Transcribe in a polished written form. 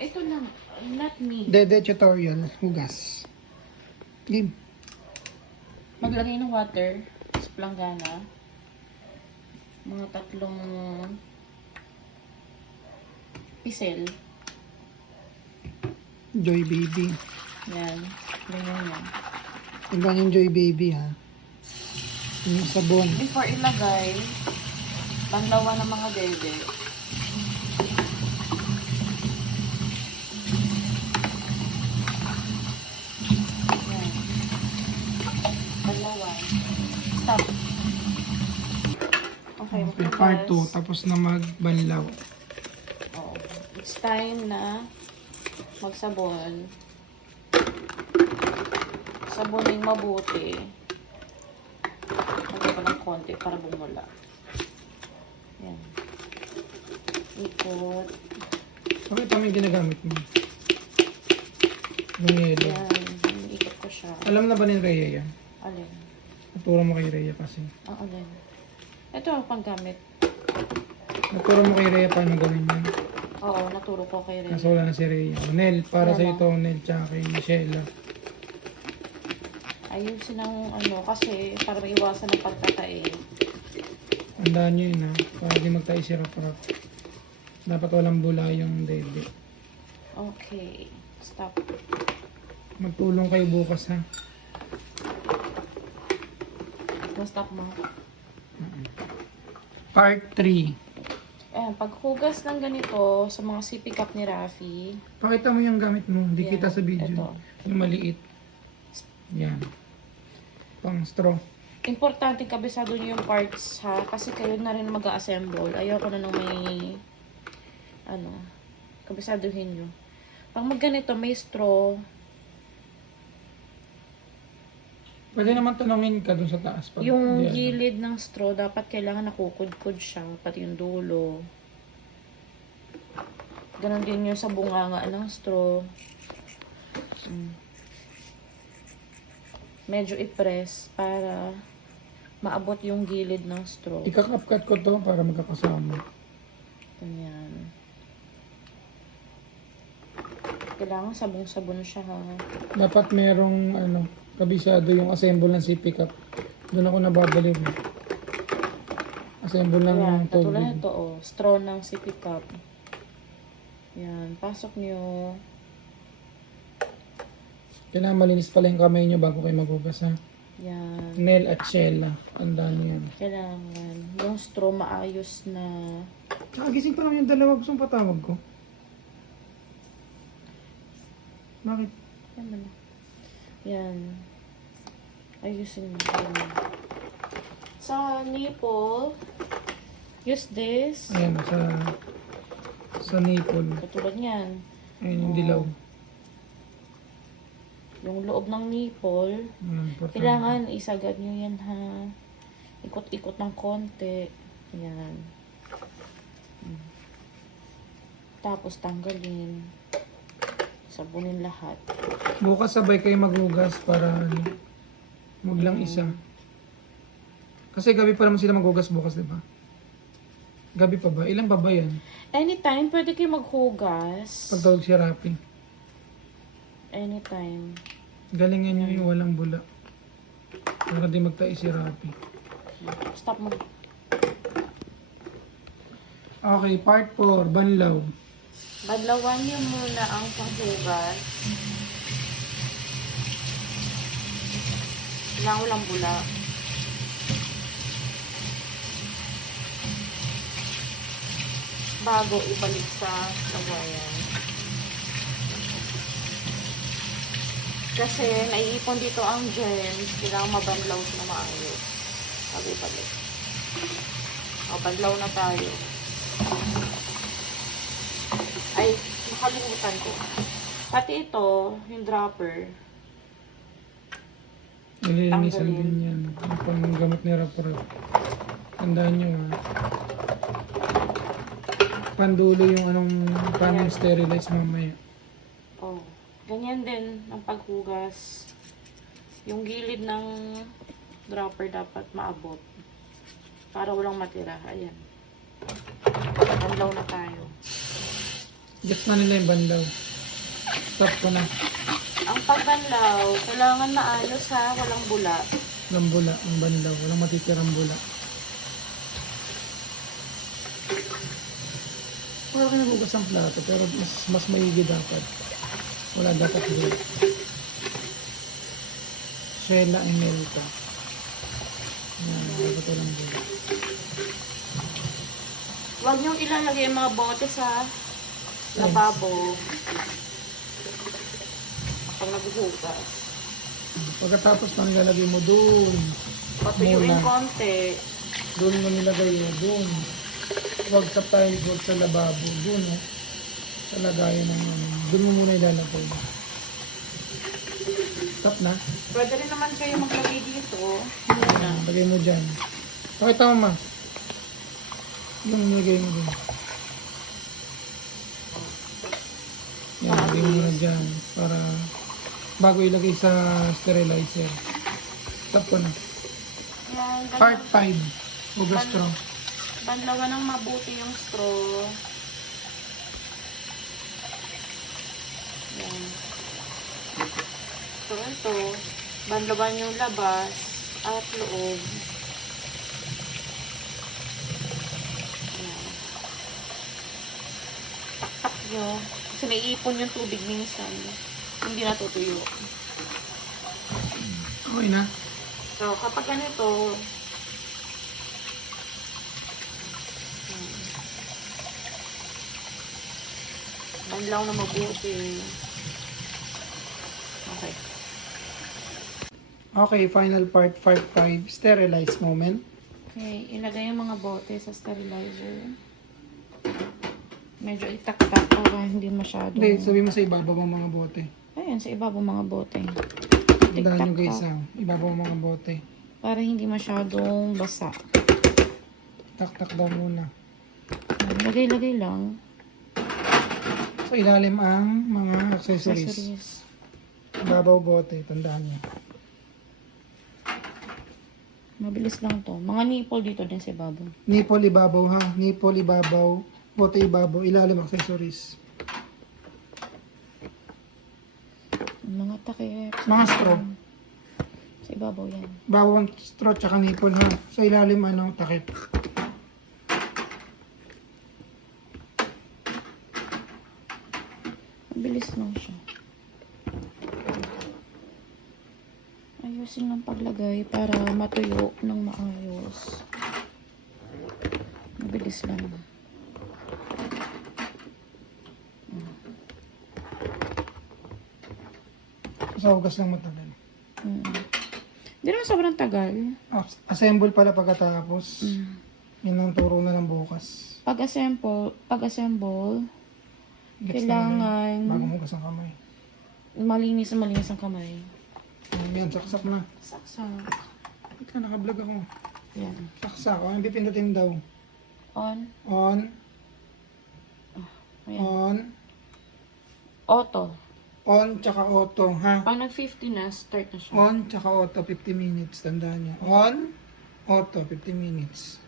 Ito lang, not me. Dede tutorial. Hugas. Game. Maglagay ng water sa planggana. Mga 3 pisel. Joy Baby. Yan. Ganyan yan. Hanggang yung Joy Baby ha. Yung sabon. Before ilagay, banlawan ng mga dede. Yan. Banlawan. Stop. Okay, Okay, part 2. Tapos na magbanlaw. Oh, it's time na magsabon. Sabonin mabuti. Lagyan pa ng konti para bumula. Yan. Ikot. Okay, tama yung ginagamit mo. Yung yelo. Yan. Ikot ko siya. Alam na ba ni Rhea yan? Alin? Naturo mo kay Rhea kasi. Ang alin? Ito ang panggamit. Naturo mo kay Rhea paano gawin yan. Oo, naturo ko kay Ray. Nasa wala na si Rhea. Nel, para sa Wala. ito, Nel, tsaka kay Sheila. Ayusin ang ano, kasi para maiwasan ng pagtatae. Tandaan nyo yun ha. Para di magtayo si Rap-Rap. Dapat walang bula yung dede. Okay. Stop. Magtulong kayo bukas ha. Stop mo. Part 3. Ayan, paghugas ng ganito sa mga sippy cup ni Rafi. Pakita mo yung gamit mo. Hindi Yan, kita sa video. ito. Yung maliit. Yan. Pang straw. Importante kabisado niyo yung parts ha, kasi kayo na rin mag-assemble. Ayoko na nung may ano, kabisaduhin niyo. Pag magganito may straw, Pwede naman tanongin ka dun sa taas. Pag yung di, ano. gilid ng straw dapat kailangan nakukudkod siya, pati yung dulo. Ganon din yung sa bunganga ng straw. Medyo i-press para maabot yung gilid ng straw. Ikakapkat ko to para magkakasama. Ganyan. Kailangan sabong-sabon siya ha. Dapat merong ano, kabisado yung assemble ng CP cup. Doon ako nababaliw. Assemble ng Ayan, katulad tubig. nito oh, straw ng sippy cup. Yan, pasok nyo. Kailangan malinis pala yung kamay nyo bago kayo maghugas ha. Yan. Nel at Sheila. Tandaan nyo yan. Kailangan. Yung straw maayos na. Tsaka gising pa naman yung dalawa. Gustong patawag ko. Bakit? Yan mo na. Yan. Ayusin mo. Yan. Sa nipple, use this. Ayan, sa nipple. Katulad yan. Ayan yung dilaw. Yung loob ng nipple, Ayan, importante. kailangan isagad nyo yan ha. Ikot-ikot ng konti. Yan. Tapos tanggalin. Sabunin lahat. Bukas sabay kayo maghugas para ano, huwag lang isa. Kasi gabi pa naman sila maghugas bukas, di ba? Gabi pa ba? Ilang ba ba yan? Anytime, pwede kayo maghugas. Pagtawag si Rapi. Anytime. Galingan nyo yung walang bula. Para di magtayo si Rapi. Stop mo. Okay, part 4, banlaw. Badlawan niyo muna ang panghugas. Kailangan walang bula. Bago ibalik sa lagayan. Kasi naiipon dito ang germs. Kailangan mabanlaw na maayos. Bago ibalik. O, banlaw na tayo. Ay, nakalimutan ko. Pati ito, yung dropper. Nililinisan Tanggalin. din yan. Yung panggamot ni Rapper. Tandaan nyo ha. Pandulo yung anong paano sterilize mamaya. Oh, ganyan din ang paghugas. Yung gilid ng dropper dapat maabot. Para walang matira. Ayan. Banlaw na tayo. Gets na nila yung banlaw. Stop ko na. Ang pagbanlaw, kailangan maayos ha, walang bula. Walang bula, ang banlaw. Walang matitirang bula. Wala ka nagugas ang plato, pero mas maigi dapat. Wala dapat bula. Shella Emelta. Yan, dapat walang bula. Huwag niyong ilalagay yung mga bote sa lababo. Kapag naghuhugas. Pagkatapos nang ilalagay mo doon. Patuyuin Muna. konti. Doon mo nilagay mo doon. Huwag sa tile board sa lababo. Doon sa lagayan ng ano. Doon mo muna ilalagay. Stop na. Pwede rin naman kayo maglagay dito. Yan na. Lagay mo dyan. Pakita mo ma. Yung nilagay mo doon. Yan, lagay mo na dyan. Para bago ilagay sa sterilizer. Stop ko na. Yan. Part 5. Hugas straw. Banlawan ng mabuti yung straw. Yan. So, ito. Banlawan yung labas at loob. Yan. Taktak nyo. Kasi naiipon yung tubig minsan. Hindi natutuyo. Okay na. So, kapag ganito, banlaw na mabuti. Okay. Okay, final part 5-5. Sterilize moment. Okay, ilagay yung mga bote sa sterilizer. Medyo itaktak para hindi masyado. Hindi, sabi mo sa ibabaw ang mga bote. Ayun, sa ibabaw mga bote. Tandaan nyo guys ibabaw ang mga bote. Para hindi masyadong basa. Tak-tak daw muna. Lagay-lagay lang. Sa ilalim ang mga accessories. Ibabaw bote, tandaan nyo. Mabilis lang to. Mga nipple dito din sa ibabaw. Nipple ibabaw ha. Nipple ibabaw. Bote ibabaw. Ilalim accessories. Mga takip. Mga straw. Sa ibabaw yan. Bawang straw tsaka nipple ha. Sa ilalim ano, takip. Mabilis lang siya. Ayusin ng paglagay para matuyo ng maayos. Mabilis lang. Sa hugas lang matagal. Hindi naman sobrang tagal. Assemble pala pagkatapos. Yun ang turo na ng bukas. Pag-assemble, Gets kailangan na bagong hugas ang kamay. malinis ang kamay. Yan, saksak na. Saksak. Ika, nakablog ako. Yan. Saksak. Ang pipindutin daw. On. On. Ayan. On. Auto. On, tsaka auto, ha? Pag nag-50 na, start na siya. On, tsaka auto, 50 minutes. Tandaan niya. On, auto, 50 minutes.